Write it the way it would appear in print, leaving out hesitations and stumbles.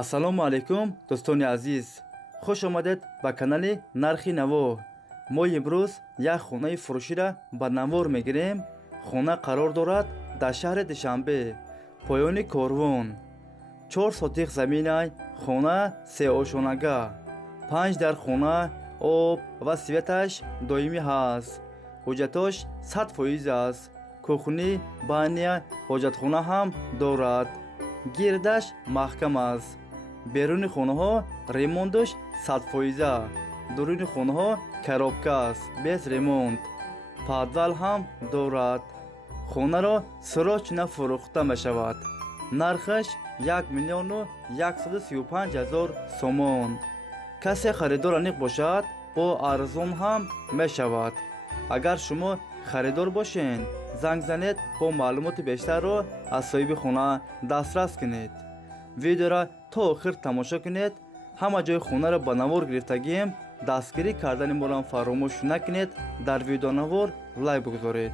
ассалому алайкум дӯстони азиз, хуш омадед ба канали Нархи Наво. мо имрӯз як хонаи фурӯширо ба навор мегирем. хона қарор дорад дар шаҳри Душанбе, поёни корвон. 4 сотиқ заминай хона сеошонага. 5 дар хона об ва светаш доимӣ ҳаст. ҳуҷҷатош 100% аст. кухни, баня, ҳоҷатхона ҳам дорад. гирдаш маҳкам аст. беруни хонаҳо ремонташ 100%. дуруни хонаҳо коробка аст без ремонт. подвал ҳам дорад. хонаро срочно фурӯхта мешавад. нархаш 1,135,000 сомон. касе харидор аниқ бошад, бо арзон ҳам мешавад. агар шумо харидор бошед, занг занед, бо маълумоти бештарро аз соҳиби хона дастрас кунед. видеоро то охир тамошо кунед. ҳама ҷои хонаро ба навор гирифтагим. дастгирӣ кардани моро фаромӯш накунед. дар видеонавор лайк бигузоред.